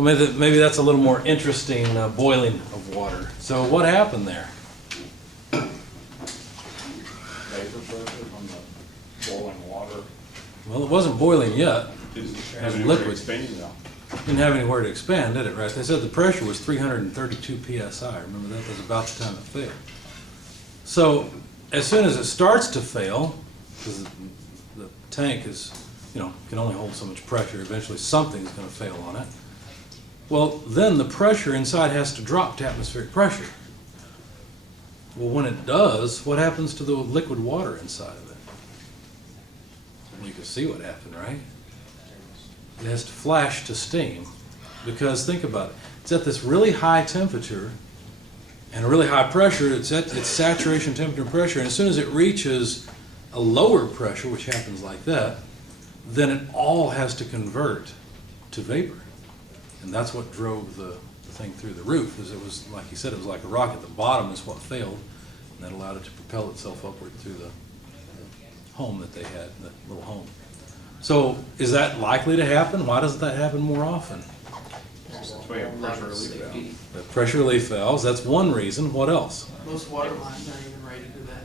So maybe that's a little more interesting boiling of water. So what happened there? Vapor pressure from the boiling water. Well, it wasn't boiling yet. Didn't It have was anywhere to liquid. expand though. Didn't have anywhere to expand, did it, right? They said the pressure was 332 psi. Remember that? That was about the time it failed. So as soon as it starts to fail, because the tank is, can only hold so much pressure, eventually something's going to fail on it. Well, then the pressure inside has to drop to atmospheric pressure. Well, when it does, what happens to the liquid water inside of it? Well, you can see what happened, right? It has to flash to steam, because think about it. It's at this really high temperature and a really high pressure. It's at its saturation temperature and pressure, and as soon as it reaches a lower pressure, which happens like that, then it all has to convert to vapor. And that's what drove the thing through the roof. Is it was, like you said, it was like a rocket. The bottom is what failed, and that allowed it to propel itself upward through the home that they had, that little home. So is that likely to happen? Why doesn't that happen more often? We have pressure relief valve. The pressure relief valves, that's one reason. What else? Most water lines aren't even rated to that.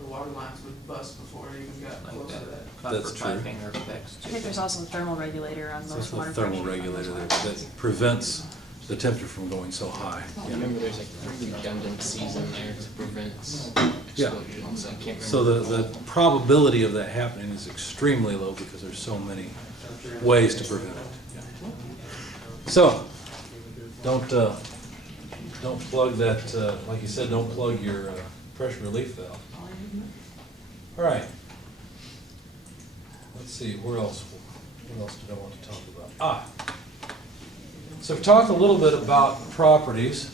The water lines would bust before it even got close to that. That's true. I think there's also a thermal regulator on So most it's the water thermal pressure regulator pumps. that prevents the temperature from going so high. Yeah. remember there's like redundancies in there to prevent Yeah. explosions. I can't remember. So the probability of that happening is extremely low because there's so many ways to prevent it. Yeah. So don't plug that, like you said, don't plug your pressure relief valve. All right. Let's see, where else did I want to talk about? So we've talked a little bit about properties.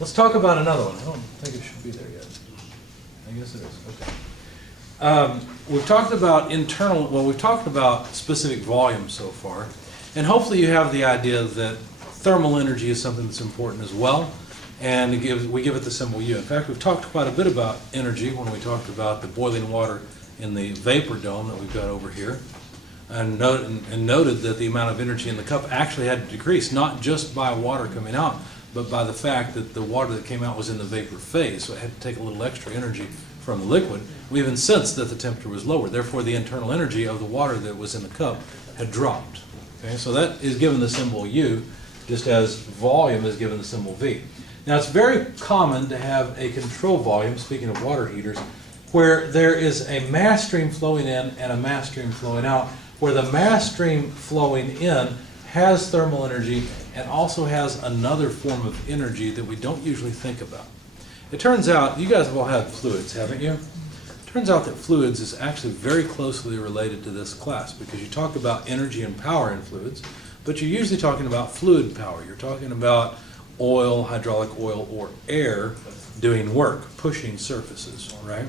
Let's talk about another one. I don't think it should be there yet. I guess it is. Okay. We've talked about we've talked about specific volumes so far, and hopefully you have the idea that thermal energy is something that's important as well, and we give it the symbol U. In fact, we've talked quite a bit about energy when we talked about the boiling water in the vapor dome that we've got over here, and noted that the amount of energy in the cup actually had to decrease, not just by water coming out, but by the fact that the water that came out was in the vapor phase, so it had to take a little extra energy from the liquid. We even sensed that the temperature was lower, therefore the internal energy of the water that was in the cup had dropped. Okay, so that is given the symbol U, just as volume is given the symbol V. Now it's very common to have a control volume, speaking of water heaters, where there is a mass stream flowing in and a mass stream flowing out, where the mass stream flowing in has thermal energy and also has another form of energy that we don't usually think about. It turns out, you guys have all had fluids, haven't you? It turns out that fluids is actually very closely related to this class, because you talk about energy and power in fluids, but you're usually talking about fluid power. You're talking about oil, hydraulic oil, or air doing work, pushing surfaces, right?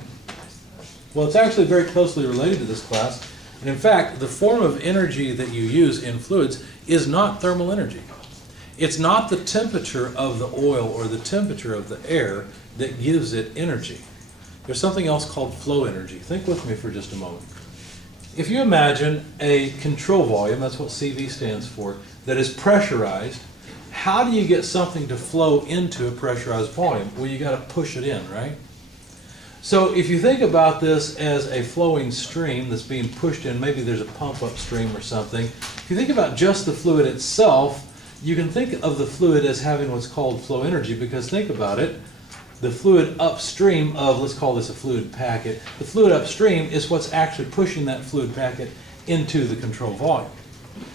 Well, it's actually very closely related to this class. And in fact, the form of energy that you use in fluids is not thermal energy. It's not the temperature of the oil or the temperature of the air that gives it energy. There's something else called flow energy. Think with me for just a moment. If you imagine a control volume, that's what CV stands for, that is pressurized, how do you get something to flow into a pressurized volume? Well, you got to push it in, right? So if you think about this as a flowing stream that's being pushed in, maybe there's a pump upstream or something. If you think about just the fluid itself, you can think of the fluid as having what's called flow energy, because think about it, the fluid upstream of, let's call this a fluid packet, the fluid upstream is what's actually pushing that fluid packet into the control volume.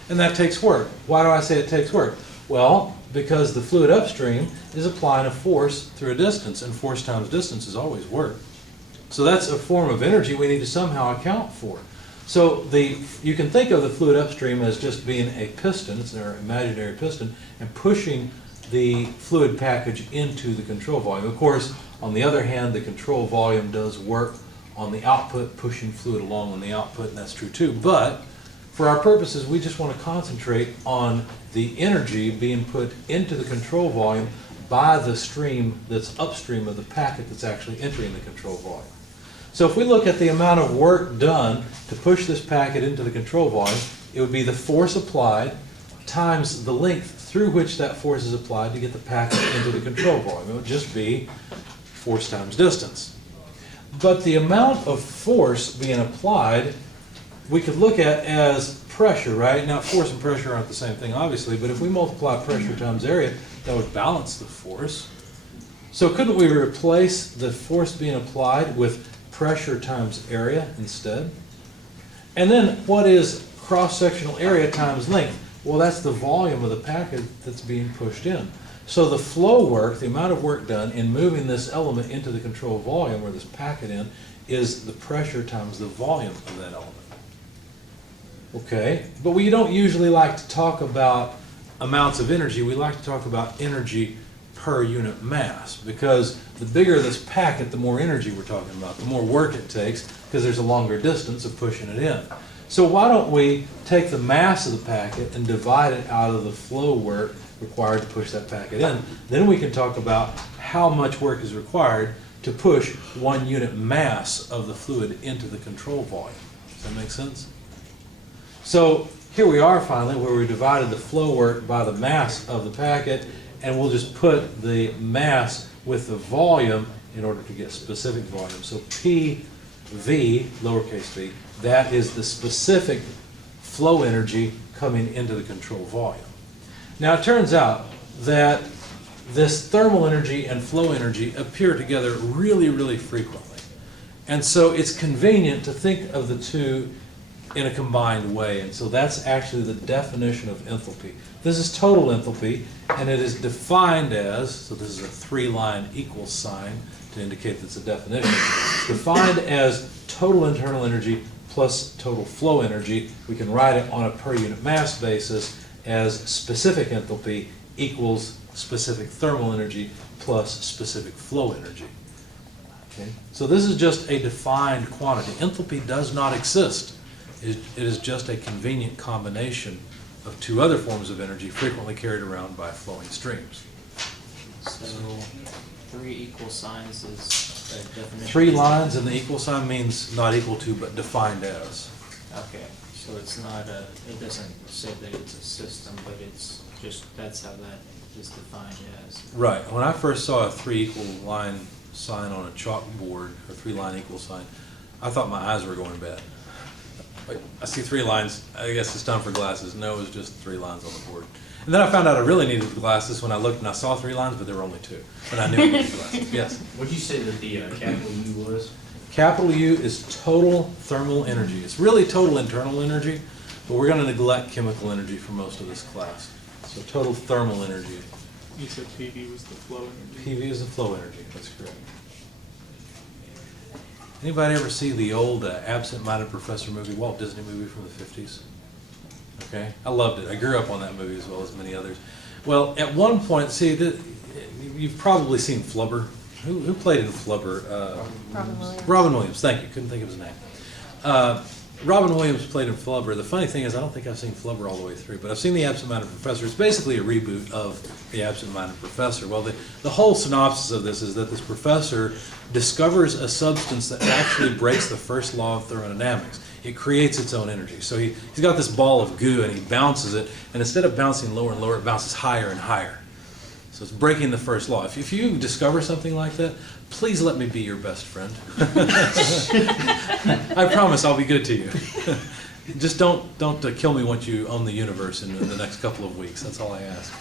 And that takes work. Why do I say it takes work? Well, because the fluid upstream is applying a force through a distance, and force times distance is always work. So that's a form of energy we need to somehow account for. So you can think of the fluid upstream as just being a piston, it's an imaginary piston, and pushing the fluid package into the control volume. Of course, on the other hand, the control volume does work on the output, pushing fluid along on the output, and that's true too. But for our purposes, we just want to concentrate on the energy being put into the control volume by the stream that's upstream of the packet that's actually entering the control volume. So if we look at the amount of work done to push this packet into the control volume, it would be the force applied times the length through which that force is applied to get the packet into the control volume. It would just be force times distance. But the amount of force being applied, we could look at as pressure, right? Now, force and pressure aren't the same thing, obviously, but if we multiply pressure times area, that would balance the force. So couldn't we replace the force being applied with pressure times area instead? And then what is cross-sectional area times length? Well, that's the volume of the packet that's being pushed in. So the flow work, the amount of work done in moving this element into the control volume, or this packet in, is the pressure times the volume of that element. Okay, but we don't usually like to talk about amounts of energy. We like to talk about energy per unit mass, because the bigger this packet, the more energy we're talking about, the more work it takes, because there's a longer distance of pushing it in. So why don't we take the mass of the packet and divide it out of the flow work required to push that packet in. Then we can talk about how much work is required to push 1 unit mass of the fluid into the control volume. Does that make sense? So here we are finally, where we divided the flow work by the mass of the packet, and we'll just put the mass with the volume in order to get specific volume. So PV, lowercase v, that is the specific flow energy coming into the control volume. Now it turns out that this thermal energy and flow energy appear together really, really frequently. And so it's convenient to think of the two in a combined way. And so that's actually the definition of enthalpy. This is total enthalpy, and it is defined as, so this is a 3-line equal sign to indicate that's a definition, defined as total internal energy plus total flow energy. We can write it on a per unit mass basis as specific enthalpy equals specific thermal energy plus specific flow energy. Okay? So this is just a defined quantity. Enthalpy does not exist. It is just a convenient combination of two other forms of energy frequently carried around by flowing streams. So 3 equal signs is a definition. 3 lines and the equal sign means not equal to, but defined as. Okay, so it's not a, it doesn't say that it's a system, but it's just, that's how that is defined as. Right. When I first saw a 3 equal line sign on a chalkboard, or 3-line equal sign, I thought my eyes were going bad. Wait, I see 3 lines, I guess it's time for glasses. No, it was just 3 lines on the board. And then I found out I really needed glasses when I looked and I saw 3 lines, but there were only 2. And I knew I needed glasses. Yes? What'd you say that the capital U was? Capital U is total thermal energy. It's really total internal energy, but we're going to neglect chemical energy for most of this class. So total thermal energy. You said PV was the flow energy. PV is the flow energy, that's correct. Anybody ever see the old Absent-Minded Professor movie, Walt Disney movie from the 50s? Okay, I loved it. I grew up on that movie as well as many others. Well, at one point, see, you've probably seen Flubber. Who played in Flubber? Robin Williams. Robin Williams, thank you. Couldn't think of his name. Robin Williams played in Flubber. The funny thing is I don't think I've seen Flubber all the way through, but I've seen The Absent-Minded Professor. It's basically a reboot of The Absent-Minded Professor. Well, the whole synopsis of this is that this professor discovers a substance that actually breaks the first law of thermodynamics. It creates its own energy. So he's got this ball of goo and he bounces it, and instead of bouncing lower and lower, it bounces higher and higher. So it's breaking the first law. If you discover something like that, please let me be your best friend. I promise I'll be good to you. Just don't kill me once you own the universe in the next couple of weeks. That's all I ask.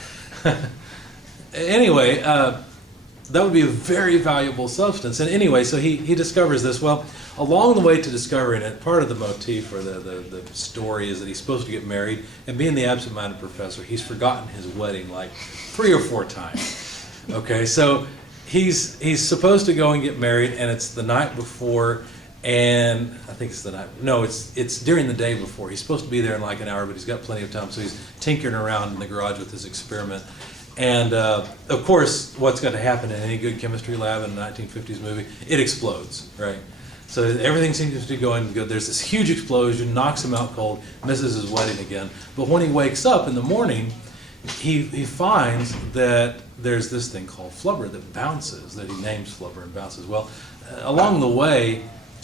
Anyway, that would be a very valuable substance. And anyway, so he discovers this. Well, along the way to discovering it, part of the motif or the story is that he's supposed to get married, and being the absent-minded professor, he's forgotten his wedding like 3 or 4 times. Okay, so he's supposed to go and get married, and it's the night before, and I think it's the night, no, it's during the day before. He's supposed to be there in like an hour, but he's got plenty of time, so he's tinkering around in the garage with his experiment. And of course, what's going to happen in any good chemistry lab in a 1950s movie? It explodes, right? So everything seems to be going good. There's this huge explosion, knocks him out cold, misses his wedding again. But when he wakes up in the morning, he finds that there's this thing called flubber that bounces, that he names flubber and bounces. Well, along the way,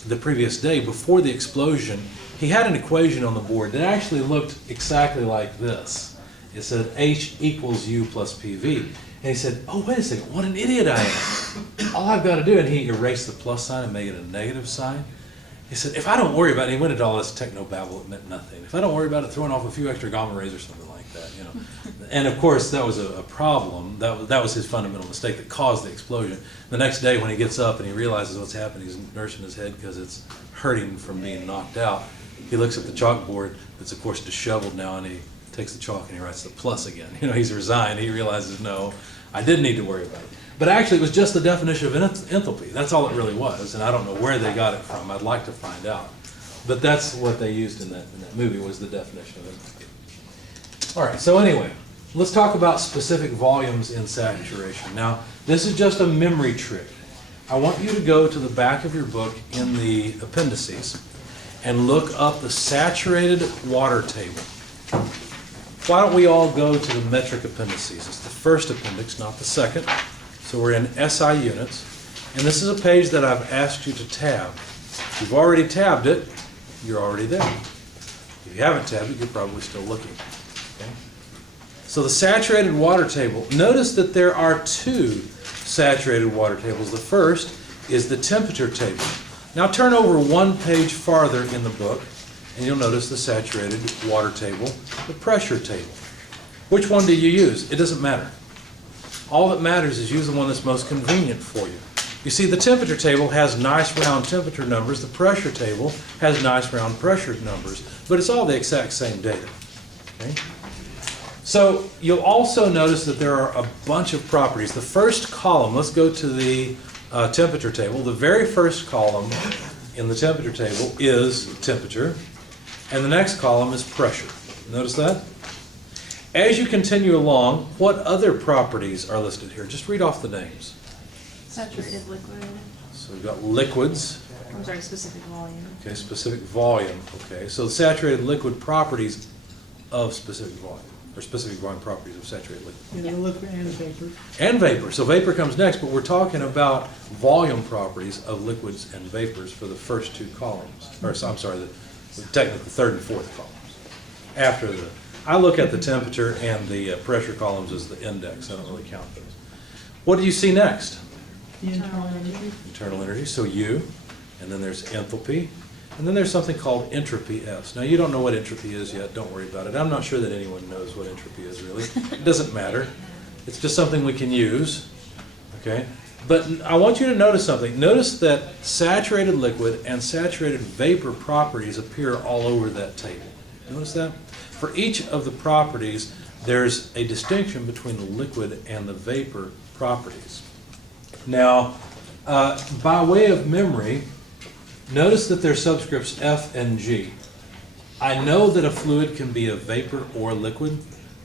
the previous day, before the explosion, he had an equation on the board that actually looked exactly like this. It said H equals U plus PV. And he said, oh, wait a second, what an idiot I am. All I've got to do, and he erased the plus sign and made it a negative sign. He said, if I don't worry about it, he went into all this techno-babble, it meant nothing. If I don't worry about it, throwing off a few extra gamma rays or something like that, you know. And of course, that was a problem. That was his fundamental mistake that caused the explosion. The next day when he gets up and he realizes what's happened, he's nursing his head because it's hurting from being knocked out. He looks at the chalkboard that's of course disheveled now, and he takes the chalk and he writes the plus again. You know, he's resigned. He realizes, no, I didn't need to worry about it. But actually, it was just the definition of enthalpy. That's all it really was, and I don't know where they got it from. I'd like to find out. But that's what they used in that movie, was the definition of enthalpy. All right, so anyway, let's talk about specific volumes in saturation. Now, this is just a memory trick. I want you to go to the back of your book in the appendices and look up the saturated water table. Why don't we all go to the metric appendices? It's the first appendix, not the second. So we're in SI units, and this is a page that I've asked you to tab. If you've already tabbed it, you're already there. If you haven't tabbed it, you're probably still looking. Okay? So the saturated water table, notice that there are two saturated water tables. The first is the temperature table. Now turn over one page farther in the book, and you'll notice the saturated water table, the pressure table. Which one do you use? It doesn't matter. All that matters is use the one that's most convenient for you. You see, the temperature table has nice round temperature numbers. The pressure table has nice round pressure numbers, but it's all the exact same data. Okay? So you'll also notice that there are a bunch of properties. The first column, let's go to the temperature table. The very first column in the temperature table is temperature, and the next column is pressure. Notice that? As you continue along, what other properties are listed here? Just read off the names. Saturated liquid. So we've got liquids. I'm sorry, specific volume. Okay, specific volume. Okay, so the saturated liquid properties of specific volume, or specific volume properties of saturated liquid. Yeah, liquid and vapor. And vapor. So vapor comes next, but we're talking about volume properties of liquids and vapors for the first two columns. Or I'm sorry, technically the third and fourth columns. After the, I look at the temperature and the pressure columns as the index. I don't really count those. What do you see next? The internal energy. Internal energy, so U, and then there's enthalpy, and then there's something called entropy, S. Now you don't know what entropy is yet, don't worry about it. I'm not sure that anyone knows what entropy is really. It doesn't matter. It's just something we can use, okay? But I want you to notice something. Notice that saturated liquid and saturated vapor properties appear all over that table. Notice that? For each of the properties, there's a distinction between the liquid and the vapor properties. Now, by way of memory, notice that there's subscripts F and G. I know that a fluid can be a vapor or a liquid,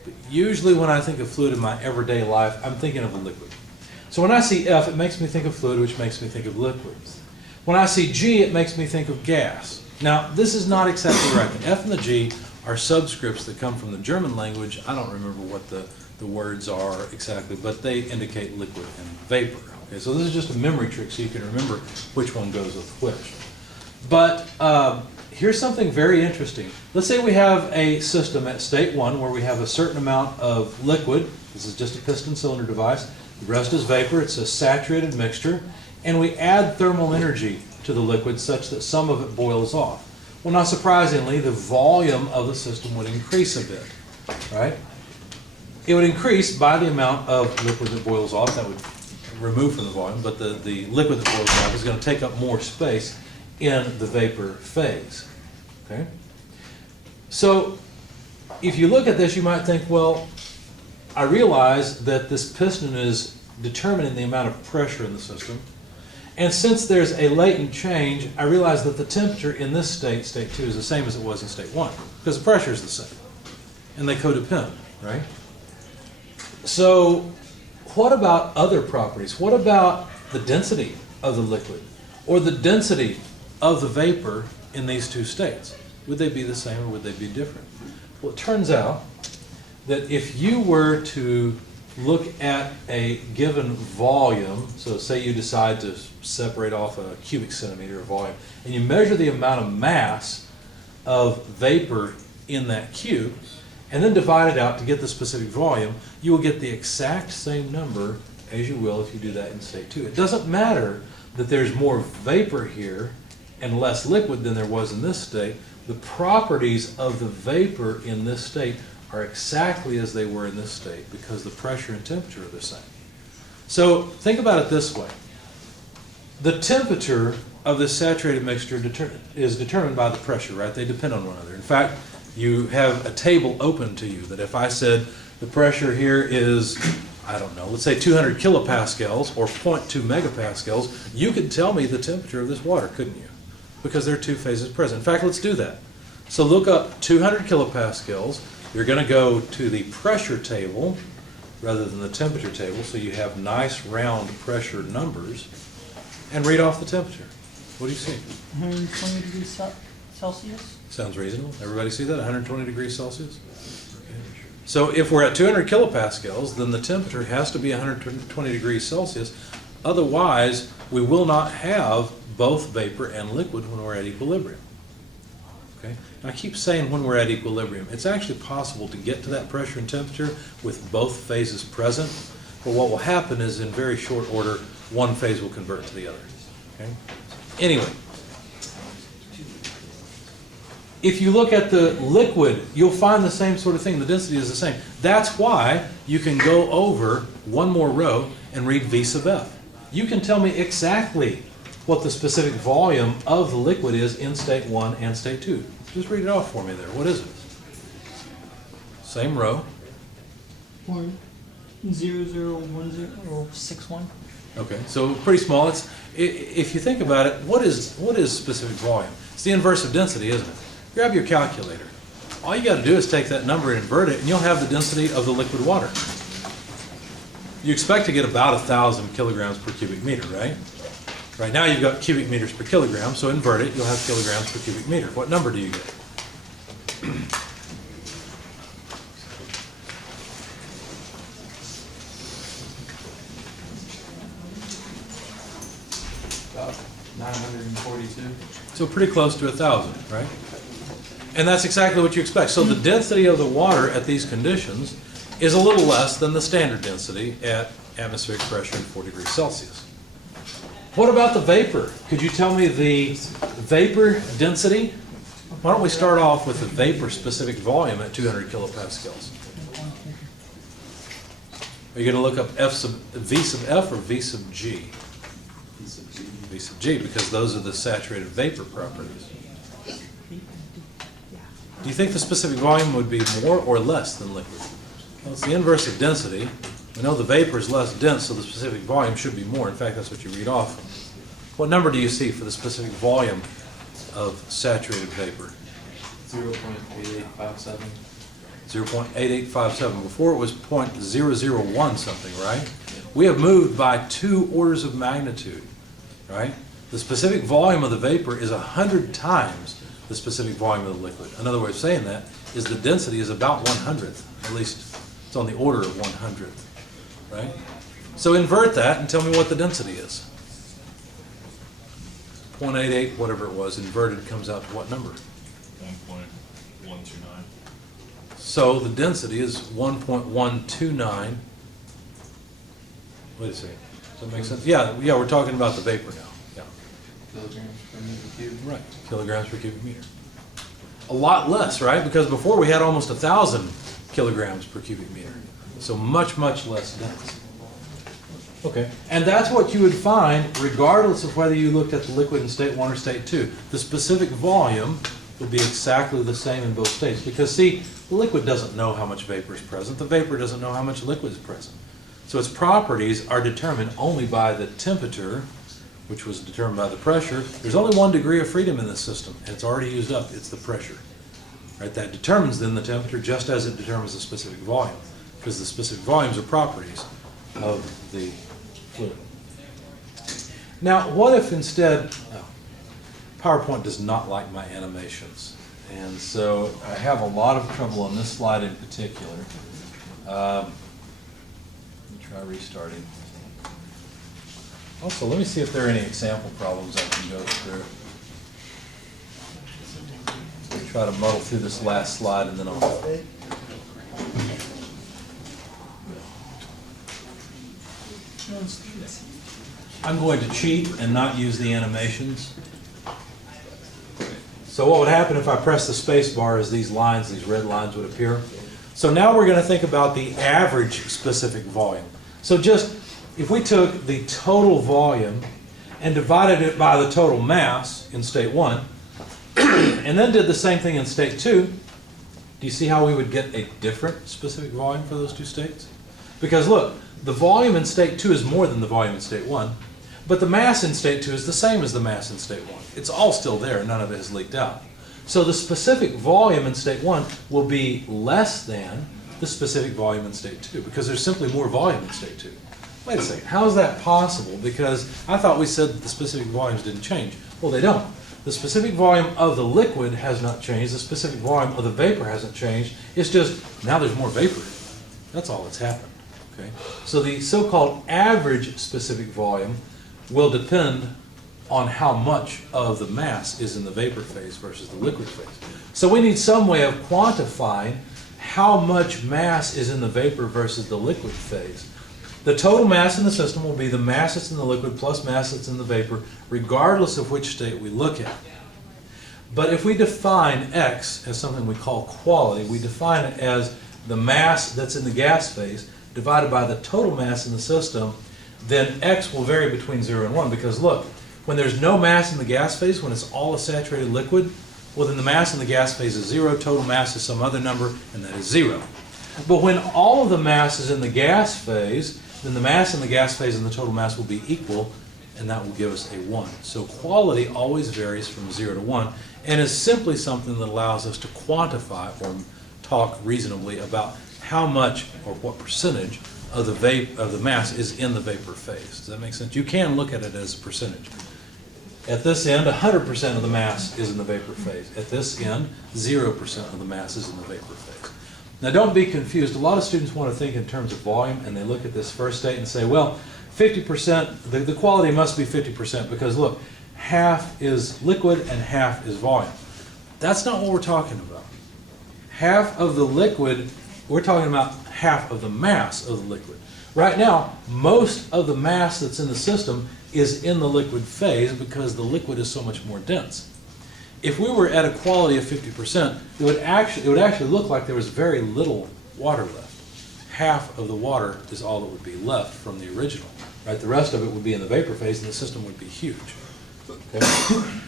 but usually when I think of fluid in my everyday life, I'm thinking of a liquid. So when I see F, it makes me think of fluid, which makes me think of liquid. When I see G, it makes me think of gas. Now, this is not exactly right. The F and the G are subscripts that come from the German language. I don't remember what the words are exactly, but they indicate liquid and vapor. Okay, so this is just a memory trick so you can remember which one goes with which. But here's something very interesting. Let's say we have a system at state 1 where we have a certain amount of liquid. This is just a piston cylinder device. The rest is vapor. It's a saturated mixture. And we add thermal energy to the liquid such that some of it boils off. Well, not surprisingly, the volume of the system would increase a bit, right? It would increase by the amount of liquid that boils off. That would remove from the volume, but the liquid that boils off is going to take up more space in the vapor phase. Okay? So if you look at this, you might think, well, I realize that this piston is determining the amount of pressure in the system. And since there's a latent change, I realize that the temperature in this state, state 2, is the same as it was in state 1, because the pressure is the same. And they codepend, right? So what about other properties? What about the density of the liquid or the density of the vapor in these two states? Would they be the same or would they be different? Well, it turns out that if you were to look at a given volume, so say you decide to separate off a cubic centimeter of volume, and you measure the amount of mass of vapor in that cube, and then divide it out to get the specific volume, you will get the exact same number as you will if you do that in state 2. It doesn't matter that there's more vapor here and less liquid than there was in this state. The properties of the vapor in this state are exactly as they were in this state because the pressure and temperature are the same. So think about it this way. The temperature of this saturated mixture is determined by the pressure, right? They depend on one another. In fact, you have a table open to you that if I said the pressure here is, I don't know, let's say 200 kilopascals or 0.2 megapascals, you could tell me the temperature of this water, couldn't you? Because there are two phases present. In fact, let's do that. So look up 200 kilopascals. You're going to go to the pressure table rather than the temperature table, so you have nice round pressure numbers, and read off the temperature. What do you see? 120 degrees Celsius? Sounds reasonable. Everybody see that? 120 degrees Celsius? So if we're at 200 kilopascals, then the temperature has to be 120 degrees Celsius. Otherwise, we will not have both vapor and liquid when we're at equilibrium. Okay? And I keep saying when we're at equilibrium. It's actually possible to get to that pressure and temperature with both phases present. But what will happen is in very short order, one phase will convert to the other. Okay? Anyway, if you look at the liquid, you'll find the same sort of thing. The density is the same. That's why you can go over one more row and read V sub F. You can tell me exactly what the specific volume of the liquid is in state 1 and state 2. Just read it off for me there. What is it? Same row. 0.001061. Okay, so pretty small. If you think about it, what is specific volume? It's the inverse of density, isn't it? Grab your calculator. All you got to do is take that number and invert it, and you'll have the density of the liquid water. You expect to get about 1,000 kilograms per cubic meter, right? Right now you've got cubic meters per kilogram, so invert it, you'll have kilograms per cubic meter. What number do you get? About 942. So pretty close to 1,000, right? And that's exactly what you expect. So the density of the water at these conditions is a little less than the standard density at atmospheric pressure at 4 degrees Celsius. What about the vapor? Could you tell me the vapor density? Why don't we start off with the vapor specific volume at 200 kilopascals? Are you going to look up V sub F or V sub G? V sub G, because those are the saturated vapor properties. Do you think the specific volume would be more or less than liquid? Well, it's the inverse of density. We know the vapor is less dense, so the specific volume should be more. In fact, that's what you read off. What number do you see for the specific volume of saturated vapor? 0.8857. 0.8857. Before it was 0.001 something, right? We have moved by 2 orders of magnitude, right? The specific volume of the vapor is 100 times the specific volume of the liquid. Another way of saying that is the density is about 100th. At least it's on the order of 100th, right? So invert that and tell me what the density is. 0.88, whatever it was, inverted comes out to what number? 1.129. So the density is 1.129. Wait a second. Does that make sense? Yeah, we're talking about the vapor now. Yeah. Kilograms per meter cubed. Right, kilograms per cubic meter. A lot less, right? Because before we had almost 1,000 kilograms per cubic meter. So much, much less dense. Okay, and that's what you would find regardless of whether you looked at the liquid in state 1 or state 2. The specific volume would be exactly the same in both states. Because see, the liquid doesn't know how much vapor is present. The vapor doesn't know how much liquid is present. So its properties are determined only by the temperature, which was determined by the pressure. There's only 1 degree of freedom in this system, and it's already used up. It's the pressure. Right? That determines then the temperature just as it determines the specific volume, because the specific volumes are properties of the fluid. Now, what if instead, PowerPoint does not like my animations, and so I have a lot of trouble on this slide in particular. Let me try restarting. Also, let me see if there are any example problems I can go through. Try to muddle through this last slide and then I'll I'm going to cheat and not use the animations. So what would happen if I press the space bar is these lines, these red lines would appear. So now we're going to think about the average specific volume. So just, if we took the total volume and divided it by the total mass in state 1, and then did the same thing in state 2, do you see how we would get a different specific volume for those two states? Because look, the volume in state 2 is more than the volume in state 1, but the mass in state 2 is the same as the mass in state 1. It's all still there, none of it has leaked out. So the specific volume in state 1 will be less than the specific volume in state 2, because there's simply more volume in state 2. Wait a second, how is that possible? Because I thought we said that the specific volumes didn't change. Well, they don't. The specific volume of the liquid has not changed. The specific volume of the vapor hasn't changed. It's just now there's more vapor. That's all that's happened. Okay? So the so-called average specific volume will depend on how much of the mass is in the vapor phase versus the liquid phase. So we need some way of quantifying how much mass is in the vapor versus the liquid phase. The total mass in the system will be the mass that's in the liquid plus mass that's in the vapor, regardless of which state we look at. But if we define X as something we call quality, we define it as the mass that's in the gas phase divided by the total mass in the system, then X will vary between 0 and 1. Because look, when there's no mass in the gas phase, when it's all a saturated liquid, well then the mass in the gas phase is 0, total mass is some other number, and that is 0. But when all of the mass is in the gas phase, then the mass in the gas phase and the total mass will be equal, and that will give us a 1. So quality always varies from 0 to 1, and is simply something that allows us to quantify or talk reasonably about how much or what percentage of the mass is in the vapor phase. Does that make sense? You can look at it as a percentage. At this end, 100% of the mass is in the vapor phase. At this end, 0% of the mass is in the vapor phase. Now don't be confused. A lot of students want to think in terms of volume, and they look at this first state and say, well, 50%, the quality must be 50% because look, half is liquid and half is volume. That's not what we're talking about. Half of the liquid, we're talking about half of the mass of the liquid. Right now, most of the mass that's in the system is in the liquid phase because the liquid is so much more dense. If we were at a quality of 50%, it would actually look like there was very little water left. Half of the water is all that would be left from the original. Right? The rest of it would be in the vapor phase and the system would be huge. Okay?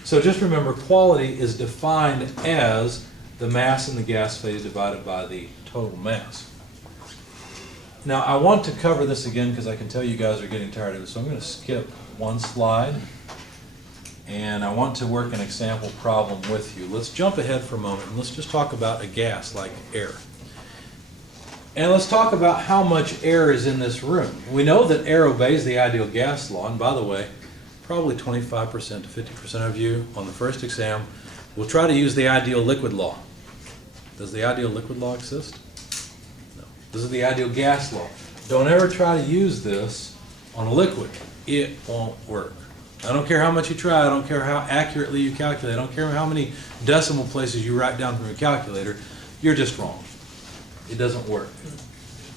So just remember, quality is defined as the mass in the gas phase divided by the total mass. Now I want to cover this again because I can tell you guys are getting tired of it, so I'm going to skip one slide. And I want to work an example problem with you. Let's jump ahead for a moment and let's just talk about a gas like air. And let's talk about how much air is in this room. We know that air obeys the ideal gas law, and by the way, probably 25% to 50% of you on the first exam will try to use the ideal liquid law. Does the ideal liquid law exist? No. This is the ideal gas law. Don't ever try to use this on a liquid. It won't work. I don't care how much you try, I don't care how accurately you calculate, I don't care how many decimal places you write down from your calculator, you're just wrong. It doesn't work.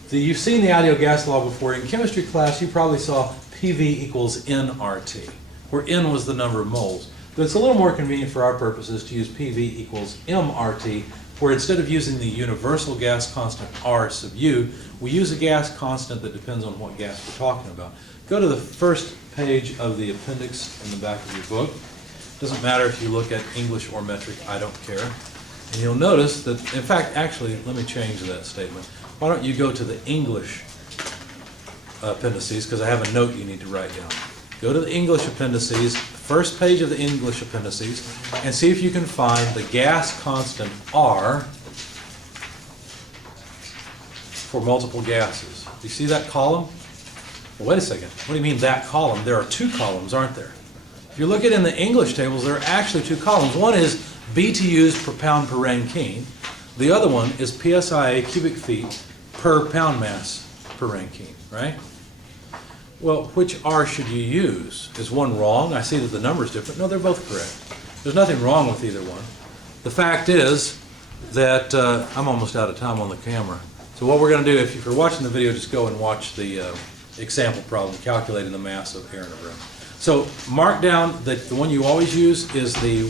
So you've seen the ideal gas law before. In chemistry class, you probably saw PV equals nRT, where N was the number of moles. But it's a little more convenient for our purposes to use PV equals mRT, where instead of using the universal gas constant R sub U, we use a gas constant that depends on what gas we're talking about. Go to the first page of the appendix in the back of your book. Doesn't matter if you look at English or metric, I don't care. And you'll notice that, in fact, actually, let me change that statement. Why don't you go to the English appendices, because I have a note you need to write down. Go to the English appendices, first page of the English appendices, and see if you can find the gas constant R for multiple gases. Do you see that column? Well, wait a second. What do you mean that column? There are two columns, aren't there? If you look at it in the English tables, there are actually two columns. One is BTUs per pound per rankine. The other one is PSIA cubic feet per pound mass per rankine, right? Well, which R should you use? Is one wrong? I see that the number is different. No, they're both correct. There's nothing wrong with either one. The fact is that I'm almost out of time on the camera. So what we're going to do, if you're watching the video, just go and watch the example problem, calculating the mass of air in a room. So mark down that the one you always use is the